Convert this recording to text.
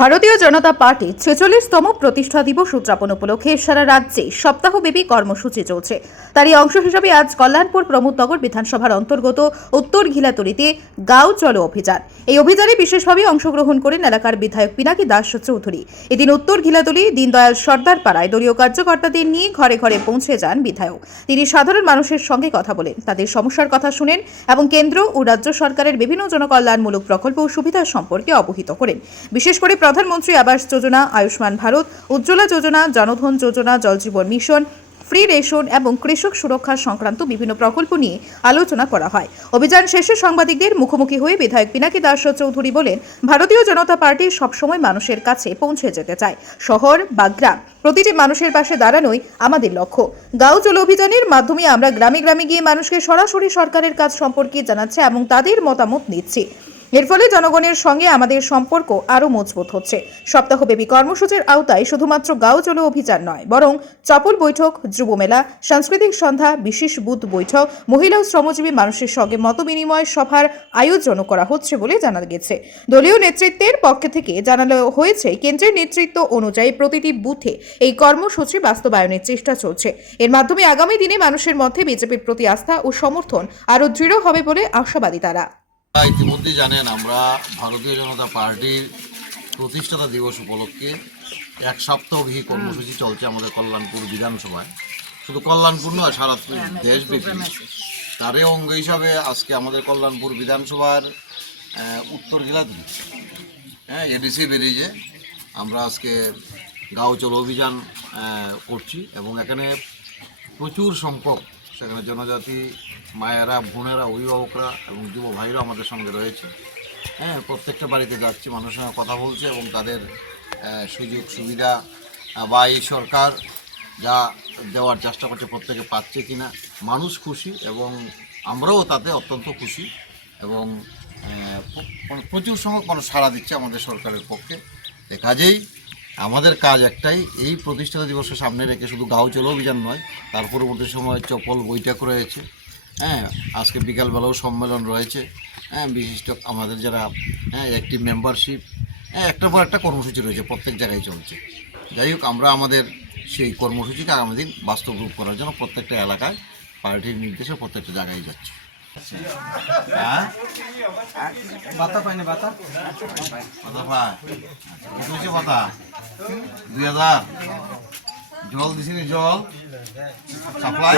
ভারতীয় জনতা পার্টি ৪৬তম প্রতিষ্ঠা দিবস উদযাপন উপলক্ষে সারা রাজ্যে সপ্তাহব্যাপী কর্মসূচি চলছে। তারই অংশ হিসেবে আজ কল্যাণপুর প্রমোদনগর বিধানসভার অন্তর্গত উত্তর ঘিলাতলিতে গাঁও চলো অভিযান। এই অভিযানে বিশেষভাবে অংশগ্রহণ করেন এলাকার বিধায়ক পিনাকি দাস চৌধুরী। এদিন উত্তর ঘিলাতলি দীনদয়াল সর্দার পাড়ায় দলীয় কার্যকর্তাদের নিয়ে ঘরে ঘরে পৌঁছে যান বিধায়ক। তিনি সাধারণ মানুষের সঙ্গে কথা বলেন, তাদের সমস্যার কথা শুনেন এবং কেন্দ্র ও রাজ্য সরকারের বিভিন্ন জনকল্যাণমূলক প্রকল্প ও সুবিধা সম্পর্কে অবহিত করেন। বিশেষ করে প্রধানমন্ত্রী আবাস যোজনা, আয়ুষ্মান ভারত, উজ্জ্বলা যোজনা, জনধন যোজনা, জল জীবন মিশন, ফ্রি রেশন এবং কৃষক সুরক্ষা সংক্রান্ত বিভিন্ন প্রকল্প নিয়ে আলোচনা করা হয়। অভিযান শেষে সাংবাদিকদের মুখোমুখি হয়ে বিধায়ক পিনাকি দাস চৌধুরী বলেন, ভারতীয় জনতা পার্টি সবসময় মানুষের কাছে পৌঁছে যেতে চায়। শহর বা গ্রাম, প্রতিটি মানুষের পাশে দাঁড়ানোই আমাদের লক্ষ্য। গাঁও চলো অভিযানের মাধ্যমে আমরা গ্রামে গ্রামে গিয়ে মানুষকে সরাসরি সরকারের কাজ সম্পর্কে জানাচ্ছি এবং তাদের মতামত নিচ্ছি। এর ফলে জনগণের সঙ্গে আমাদের সম্পর্ক আরও মজবুত হচ্ছে। সপ্তাহব্যাপী কর্মসূচির আওতায় শুধুমাত্র গাঁও চলো অভিযান নয়, বরং চপল বৈঠক, যুব মেলা, সাংস্কৃতিক সন্ধ্যা, বিশেষ বুথ বৈঠক, মহিলা ও শ্রমজীবী মানুষের সঙ্গে মতবিনিময় সভার আয়োজনও করা হচ্ছে বলে জানা গেছে। দলীয় নেতৃত্বের পক্ষ থেকে জানানো হয়েছে, কেন্দ্রের নেতৃত্ব অনুযায়ী প্রতিটি বুথে এই কর্মসূচি বাস্তবায়নের চেষ্টা চলছে। এর মাধ্যমে আগামী দিনে মানুষের মধ্যে বিজেপির প্রতি আস্থা ও সমর্থন আরও দৃঢ় হবে বলে আশাবাদী তারা। ইতিমধ্যে জানেন, আমরা ভারতীয় জনতা পার্টির প্রতিষ্ঠাতা দিবস উপলক্ষে এক সপ্তাহব্যাপী কর্মসূচি চলছে আমাদের কল্যাণপুর বিধানসভায়। শুধু কল্যাণপুর নয়, সারা দেশব্যাপী। তারই অঙ্গ হিসাবে আজকে আমাদের কল্যাণপুর বিধানসভার উত্তর ঘিলাতলি এডিসি ব্রিজে আমরা আজকে গাঁও চলো অভিযান করছি এবং এখানে প্রচুর সংখ্যক সেখানে জনজাতি মায়েরা, বোনেরা, অভিভাবকরা এবং যুব ভাইরা আমাদের সঙ্গে রয়েছে। প্রত্যেকটা বাড়িতে যাচ্ছি, মানুষের সঙ্গে কথা বলছে এবং তাদের সুযোগ সুবিধা বা এই সরকার যা দেওয়ার চেষ্টা করছে প্রত্যেকে পাচ্ছে কিনা, মানুষ খুশি এবং আমরাও তাতে অত্যন্ত খুশি এবং প্রচুর সংখ্যক মানুষ সাড়া দিচ্ছে আমাদের সরকারের পক্ষে। কাজেই আমাদের কাজ একটাই, এই প্রতিষ্ঠাতা দিবসের সামনে রেখে শুধু গাঁও চলো অভিযান নয়, তার পরবর্তী সময় চপল বৈঠক রয়েছে। আজকে বিকালবেলাও সম্মেলন রয়েছে। বিশিষ্ট আমাদের যারা অ্যাক্টিভ মেম্বারশিপ, একটার পর একটা কর্মসূচি রয়েছে, প্রত্যেক জায়গায় চলছে। যাই হোক, আমরা আমাদের সেই কর্মসূচিকে আগামী দিন বাস্তব রূপ করার জন্য প্রত্যেকটা এলাকায় পার্টির নির্দেশে প্রত্যেকটা জায়গায় যাচ্ছে। বাতা পাইনি, বাতা পায় 2000 জল দিছিনি, জল সাপ্লাই